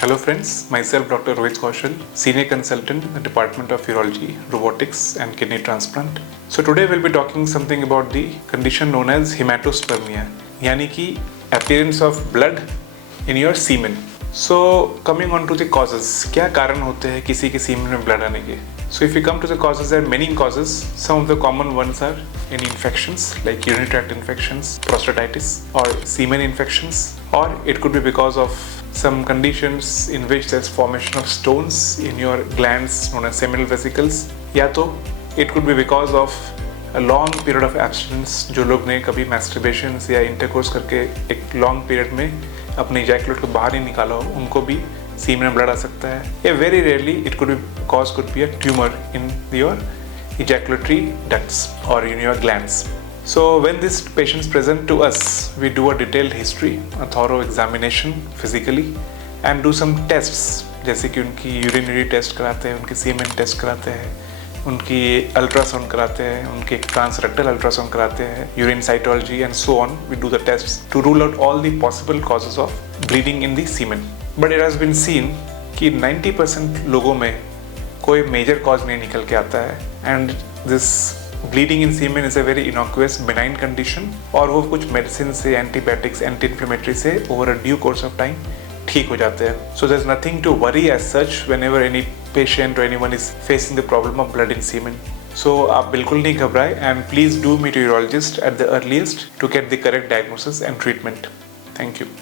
Hello friends, myself Dr. Rohit Kaushal, Senior Consultant in the Department of Urology, Robotics and Kidney Transplant. So today we'll be talking something about the condition known as hematospermia, यानी कि appearance of blood in your semen. So coming on to the causes, क्या कारण होते हैं किसी के semen में blood आने के? So if we come to the causes, there are many causes. Some of the common ones are any infections like urinary tract infections, prostatitis or semen infections, or it could be because of some conditions in which there's formation of stones in your glands known as seminal vesicles, या तो it could be because of a long period of abstinence, जो लोग ने कभी masturbation या intercourse करके एक long period में अपने ejaculate को बाहर ही निकाला हो, उनको भी semen में blood आ सकता है. या very rarely it could be cause could be a tumor in your ejaculatory ducts or in your glands. So when these patients present to us, we do a detailed history, a thorough examination physically and do some tests, जैसे कि उनकी urinary test कराते हैं, उनकी semen test कराते हैं, उनकी ultrasound कराते हैं, उनके ट्रांसरेक्टल अल्ट्रासाउंड कराते हैं, urine cytology and so on. We do the test to rule out all the possible causes of bleeding in the semen. But it has been seen कि 90% लोगों में कोई मेजर कॉज नहीं निकल के आता है and this bleeding in semen is a very innocuous benign condition और वो कुछ मेडिसिन से, एंटीबायोटिक्स, एंटी इन्फ्लेमेटरी से over a due course of time ठीक हो जाते हैं. So there is nothing to worry as such whenever any patient or anyone is facing the problem of blood in semen. So आप बिल्कुल नहीं घबराएं and please do meet your urologist at the earliest to get the correct diagnosis and treatment. Thank you.